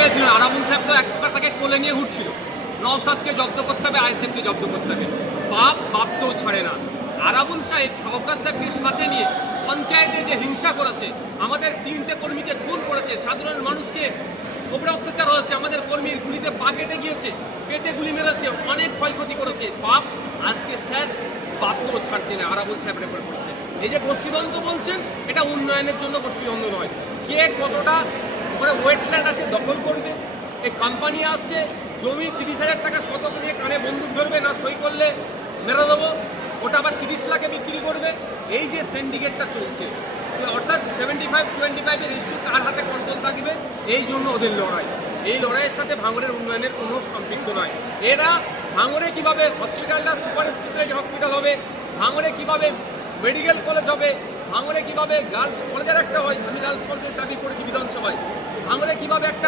পেয়েছিলেন আরাবুল সাহেব তো এক প্রকার তাকে কোলে নিয়ে ঘুরছিল। নওশাদকে জব্দ করতে হবে, আইএসএফকে জব্দ করতে হবে। বাপ তো ছাড়ে না। আরাবুল সাহেব শওকত সাহেবকে সাথে নিয়ে পঞ্চায়েতে যে হিংসা করেছে, আমাদের 3টে কর্মীকে খুন করেছে, সাধারণ মানুষকে ওপরে অত্যাচার হয়েছে, আমাদের কর্মীর গুলিতে পা কেটে গিয়েছে, পেটে গুলি মেরেছে, অনেক ক্ষয়ক্ষতি করেছে। আজকে স্যার তো ছাড়ছে না, আরাবুল সাহেবের উপরে পড়ছে। এই যে গোষ্ঠীদ্বন্দ্ব বলছেন, এটা উন্নয়নের জন্য গোষ্ঠীদ্বন্দ্ব নয়। কে কতটা ওখানে ওয়েটল্যান্ড আছে দখল করবে, এই কোম্পানি আসছে জমি 30,000 টাকা শতক নিয়ে কানে বন্দুক ধরবে, না সই করলে মেরে দেবো, ওটা আবার 30 লাখে বিক্রি করবে। এই যে সিন্ডিকেটটা চলছে, অর্থাৎ 75-25-এর ইস্যু কার হাতে কন্ট্রোল থাকবে, এই জন্য ওদের লড়াই। এই লড়াইয়ের সাথে ভাঙড়ের উন্নয়নের কোনো সম্পৃক্ত নয়। এরা ভাঙড়ে কীভাবে হসপিটালটা সুপার স্পেশালিটি হসপিটাল হবে, ভাঙড়ে কীভাবে মেডিকেল কলেজ হবে, ভাঙড়ে কীভাবে গার্লস কলেজের একটা হয়, আমি গার্লস কলেজের দাবি করেছি বিধানসভায়, ভাঙড়ে কীভাবে একটা